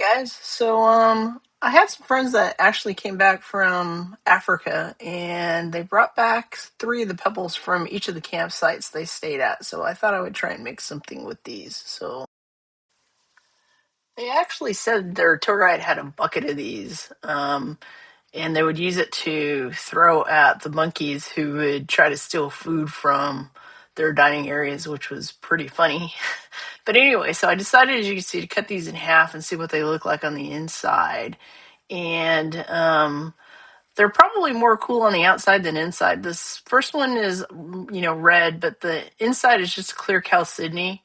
Hi guys. I had some friends that actually came back from Africa and they brought back three of the pebbles from each of the campsites they stayed at. So I thought I would try and make something with these. So they actually said their tour guide had a bucket of these. And they would use it to throw at the monkeys who would try to steal food from their dining areas, which was pretty funny. But anyway, so I decided, as you can see, to cut these in half and see what they look like on the inside. And they're probably more cool on the outside than inside. This first one is, red, but the inside is just clear chalcedony.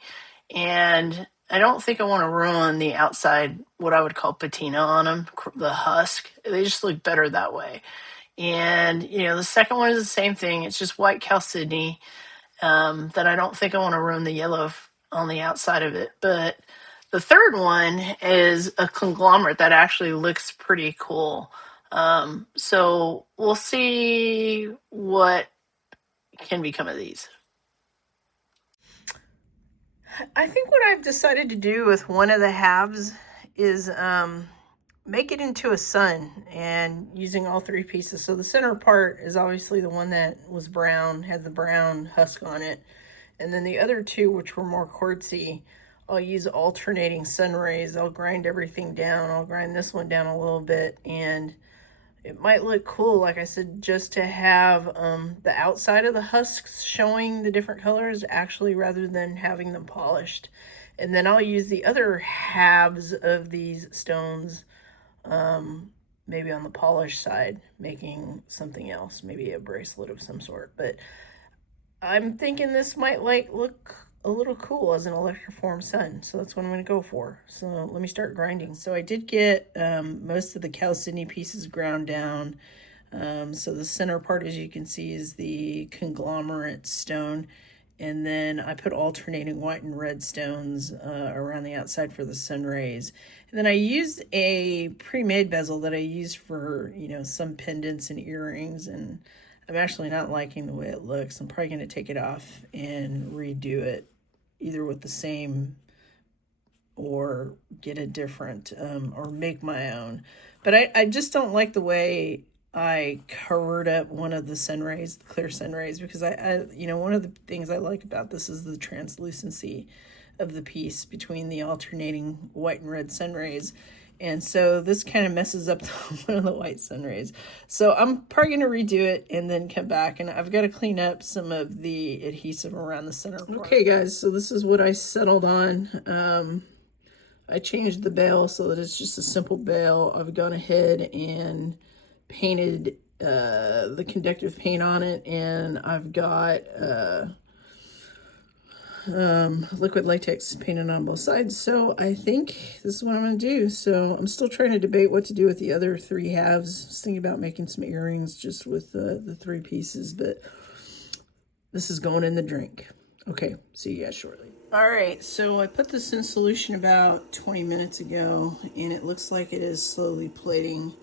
And I don't think I want to ruin the outside, what I would call patina on them, the husk. They just look better that way. And, the second one is the same thing. It's just white chalcedony that I don't think I want to ruin the yellow on the outside of it. But the third one is a conglomerate that actually looks pretty cool. So we'll see what can become of these. I think what I've decided to do with one of the halves is make it into a sun and using all three pieces. So the center part is obviously the one that was brown, had the brown husk on it. And then the other two, which were more quartzy, I'll use alternating sun rays. I'll grind everything down. I'll grind this one down a little bit, and it might look cool, like I said, just to have the outside of the husks showing the different colors actually, rather than having them polished. And then I'll use the other halves of these stones maybe on the polished side, making something else, maybe a bracelet of some sort. But I'm thinking this might look a little cool as an electroformed sun, so that's what I'm going to go for. So let me start grinding. So I did get most of the chalcedony pieces ground down. So the center part, as you can see, is the conglomerate stone. And then I put alternating white and red stones around the outside for the sun rays. And then I used a pre-made bezel that I used for, some pendants and earrings. And I'm actually not liking the way it looks. I'm probably going to take it off and redo it, either with the same or get a different, or make my own. But I just don't like the way I covered up one of the sun rays, the clear sun rays, because I one of the things I like about this is the translucency of the piece between the alternating white and red sun rays. And so this kind of messes up one of the white sun rays. So I'm probably going to redo it and then come back. And I've got to clean up some of the adhesive around the center part. Okay, guys, so this is what I settled on. I changed the bail so that it's just a simple bail. I've gone ahead and painted the conductive paint on it, and I've got liquid latex painted on both sides. So I think this is what I'm going to do. So I'm still trying to debate what to do with the other three halves. I was thinking about making some earrings just with the three pieces, but this is going in the drink. Okay, see you guys shortly. All right, so I put this in solution about 20 minutes ago, and it looks like it is slowly plating.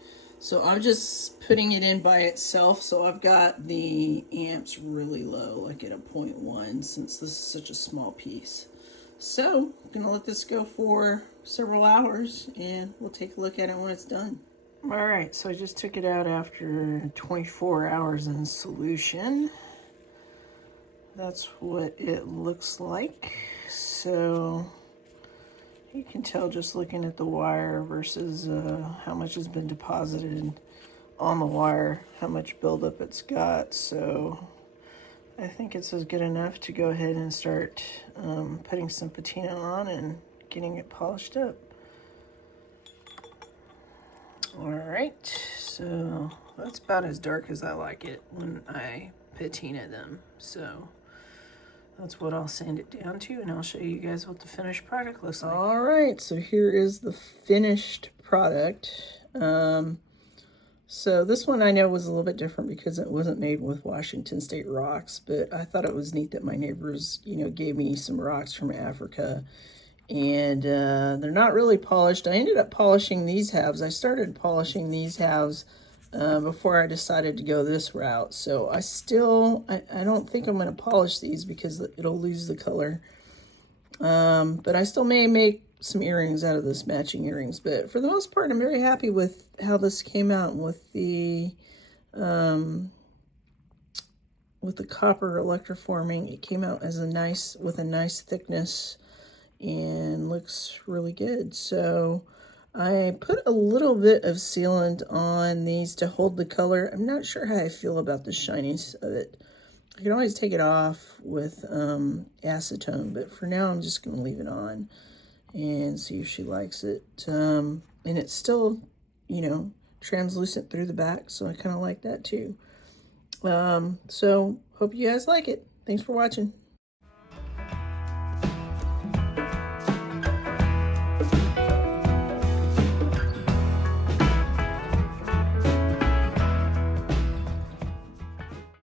So I'm just putting it in by itself. So I've got the amps really low, like at a 0.1, since this is such a small piece. So I'm gonna let this go for several hours, and we'll take a look at it when it's done. All right, so I just took it out after 24 hours in solution. That's what it looks like. So you can tell just looking at the wire versus how much has been deposited on the wire, how much buildup it's got. So I think it's good enough to go ahead and start putting some patina on and getting it polished up. All right, so that's about as dark as I like it when I patina them. So that's what I'll sand it down to, and I'll show you guys what the finished product looks like. All right, so here is the finished product. So this one I know was a little bit different because it wasn't made with Washington State rocks, but I thought it was neat that my neighbors, gave me some rocks from Africa, and they're not really polished. I ended up polishing these halves. I started polishing these halves before I decided to go this route. So I don't think I'm going to polish these because it'll lose the color. But I still may make some earrings out of this, matching earrings. But for the most part, I'm very happy with how this came out with the copper electroforming. It came out as with a nice thickness and looks really good. So I put a little bit of sealant on these to hold the color. I'm not sure how I feel about the shininess of it. I can always take it off with acetone, but for now I'm just going to leave it on and see if she likes it. And it's still, you know, translucent through the back, so I kind of like that too. So hope you guys like it. Thanks for watching.